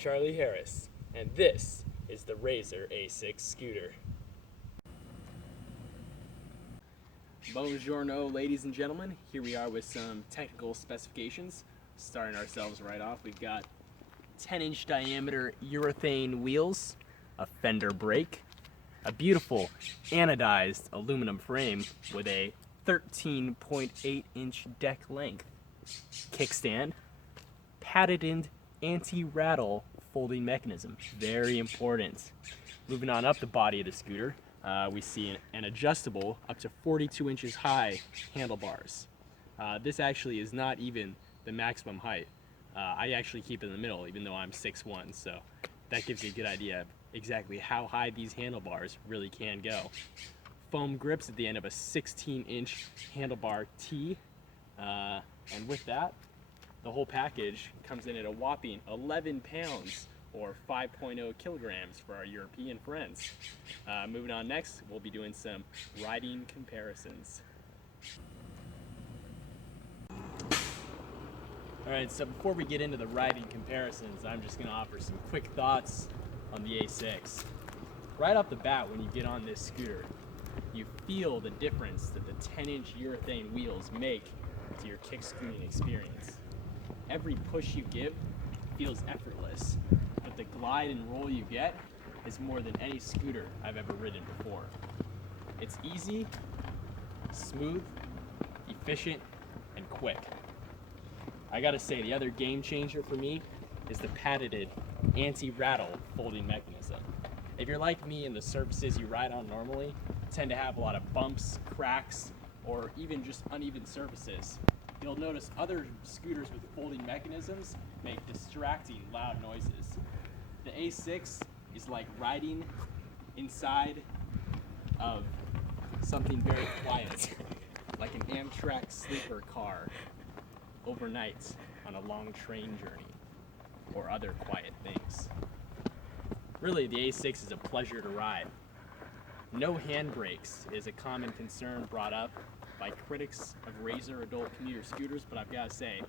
Charlie Harris, and this is the Razor A6 scooter. Buongiorno, ladies and gentlemen. Here we are with some technical specifications. Starting ourselves right off, we've got 10-inch diameter urethane wheels, a fender brake, a beautiful anodized aluminum frame with a 13.8-inch deck length, kickstand, patented anti-rattle folding mechanism, very important. Moving on up the body of the scooter, we see an adjustable up to 42 inches high handlebars. This actually is not even the maximum height. I actually keep it in the middle, even though I'm 6'1", so that gives you a good idea of exactly how high these handlebars really can go. Foam grips at the end of a 16-inch handlebar T, and with that, the whole package comes in at a whopping 11 pounds or 5.0 kilograms for our European friends. Moving on next, we'll be doing some riding comparisons. Alright, so before we get into the riding comparisons, I'm just going to offer some quick thoughts on the A6. Right off the bat, when you get on this scooter, you feel the difference that the 10-inch urethane wheels make to your kick scooting experience. Every push you give feels effortless, but the glide and roll you get is more than any scooter I've ever ridden before. It's easy, smooth, efficient, and quick. I gotta say, the other game changer for me is the patented anti-rattle folding mechanism. If you're like me and the surfaces you ride on normally tend to have a lot of bumps, cracks, or even just uneven surfaces, you'll notice other scooters with folding mechanisms make distracting loud noises. The A6 is like riding inside of something very quiet, like an Amtrak sleeper car overnight on a long train journey, or other quiet things. Really, the A6 is a pleasure to ride. No handbrakes is a common concern brought up by critics of Razor adult commuter scooters, but I've got to say,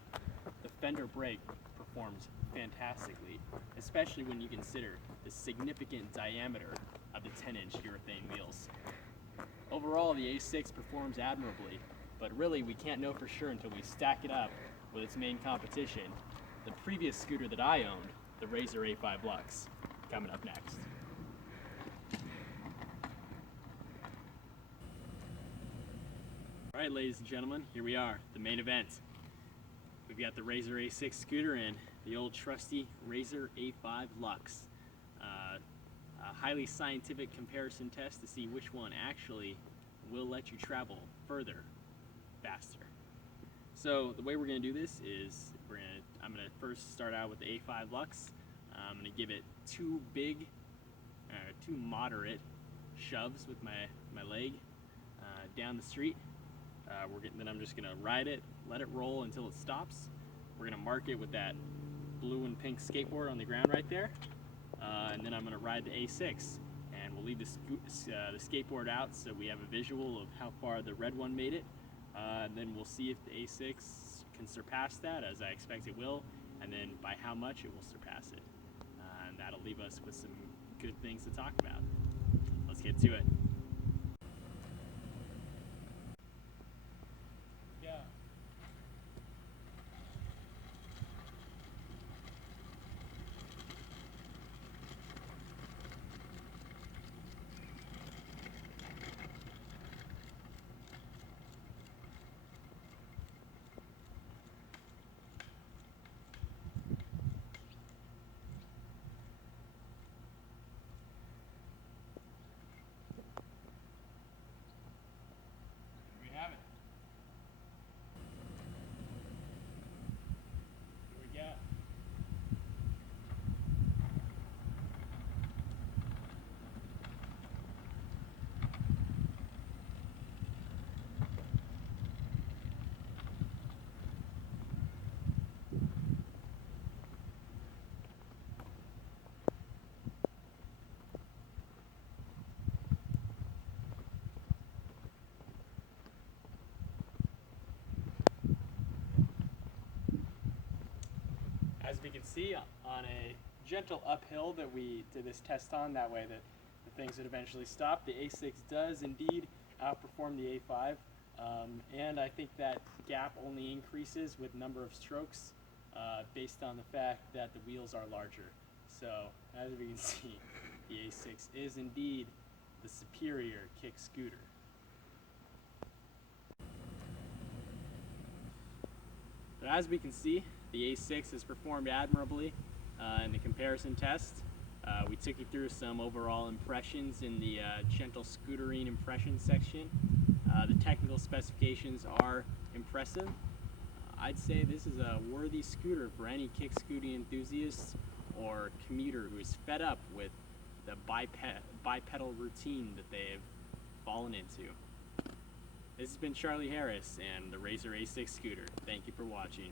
the fender brake performs fantastically, especially when you consider the significant diameter of the 10-inch urethane wheels. Overall, the A6 performs admirably, but really we can't know for sure until we stack it up with its main competition, the previous scooter that I owned, the Razor A5 Lux, coming up next. Alright, ladies and gentlemen, here we are, the main event. We've got the Razor A6 scooter and the old trusty Razor A5 Lux. A highly scientific comparison test to see which one actually will let you travel further, faster. So the way we're going to do this is I'm going to first start out with the A5 Lux. I'm going to give it two moderate shoves with my leg down the street. Then I'm just going to ride it, let it roll until it stops. We're going to mark it with that blue and pink skateboard on the ground right there. And then I'm going to ride the A6. And we'll leave the skateboard out so we have a visual of how far the red one made it. And then we'll see if the A6 can surpass that, as I expect it will, and then by how much it will surpass it. And that'll leave us with some good things to talk about. Let's get to it. Yeah. As we can see, on a gentle uphill that we did this test on, that way that the things would eventually stop. The A6 does indeed outperform the A5, and I think that gap only increases with number of strokes based on the fact that the wheels are larger. So as we can see, the A6 is indeed the superior kick scooter. But as we can see, the A6 has performed admirably in the comparison test. We took you through some overall impressions in the gentle scootering impression section. The technical specifications are impressive. I'd say this is a worthy scooter for any kick scooting enthusiast or commuter who is fed up with the bipedal routine that they've fallen into. This has been Charlie Harris and the Razor A6 scooter. Thank you for watching.